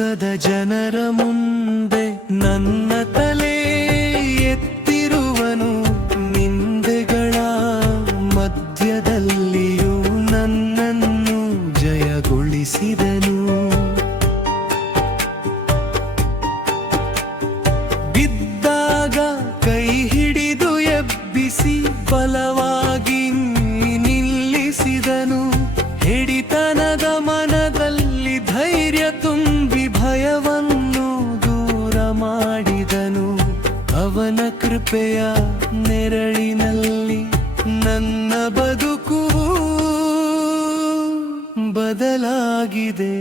ಲೋಕದ ಜನರ ಮುಂದೆ ನನ್ನ ತಲೆ ಎತ್ತಿರುವನು, ನಿಂದೆಗಳ ಮಧ್ಯದಲ್ಲಿಯೂ ನನ್ನನ್ನು ಜಯಗೊಳಿಸಿದನು. ಬಿದ್ದಾಗ ಕೈ ಹಿಡಿದು ಎಬ್ಬಿಸಿ ಬಲವಾಗಿ ನಿಲ್ಲಿಸಿದನು. ಹಿಡಿತನದ ಮನದಲ್ಲಿ ಧೈರ್ಯ ತುಂಬಿ ಭಯವನ್ನು ದೂರ ಮಾಡಿದನು. ಅವನ ಕೃಪೆಯ ನೆರಳಿನಲ್ಲಿ ನನ್ನ ಬದುಕು ಬದಲಾಗಿದೆ.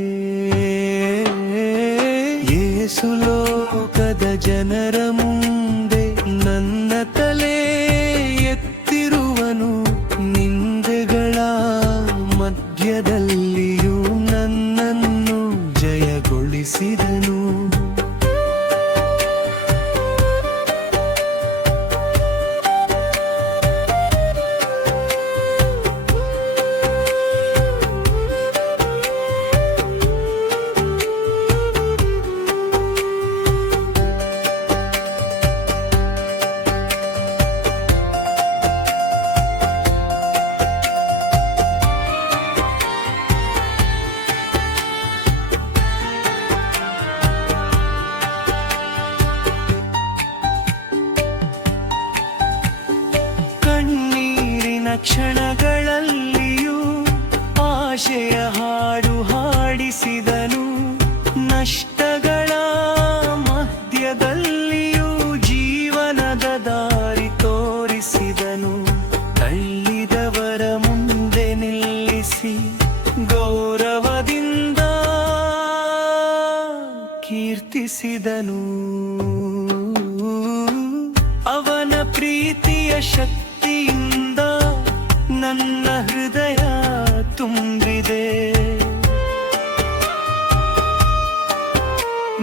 ಯೇಸು ಲೋಕದ ಜನರ ಮುಂದೆ ನನ್ನ ತಲೆ ಎತ್ತಿರುವನು, ನಿಂದೆಗಳ ಮಧ್ಯದಲ್ಲಿಯೂ ನನ್ನನ್ನು ಜಯಗೊಳಿಸಿದನು. ಕ್ಷಣಗಳಲ್ಲಿಯೂ ಆಶೆಯ ಹಾಡು ಹಾಡಿಸಿದನು. ನಷ್ಟಗಳ ಮಧ್ಯದಲ್ಲಿಯೂ ಜೀವನದ ದಾರಿ ತೋರಿಸಿದನು. ತಳ್ಳಿದವರ ಮುಂದೆ ನಿಲ್ಲಿಸಿ ಗೌರವದಿಂದ ಕೀರ್ತಿಸಿದನು. ಅವನ ಪ್ರೀತಿಯ ಶಕ್ತಿಯಿಂದ ನನ್ನ ಹೃದಯ ತುಂಬಿದೆ.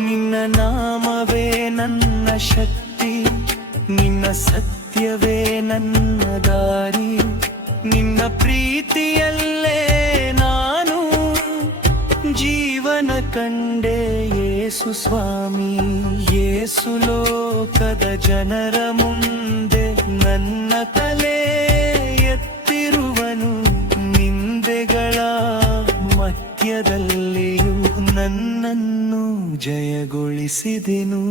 ನಿನ್ನ ನಾಮವೇ ನನ್ನ ಶಕ್ತಿ, ನಿನ್ನ ಸತ್ಯವೇ ನನ್ನ ದಾರಿ. ನಿನ್ನ ಪ್ರೀತಿಯಲ್ಲೇ ನಾನು ಜೀವನ ಕಂಡೆ ಯೇಸು ಸ್ವಾಮಿ. ಯೇಸು ಲೋಕದ ಜನರ ಮುಂದೆ ನನ್ನ ತಲೆ ಎತ್ತಿರುವನು, ನಿಂದೆಗಳ ಮಧ್ಯದಲ್ಲಿಯೂ ನನ್ನನ್ನು ಜಯಗೊಳಿಸಿದೆನು.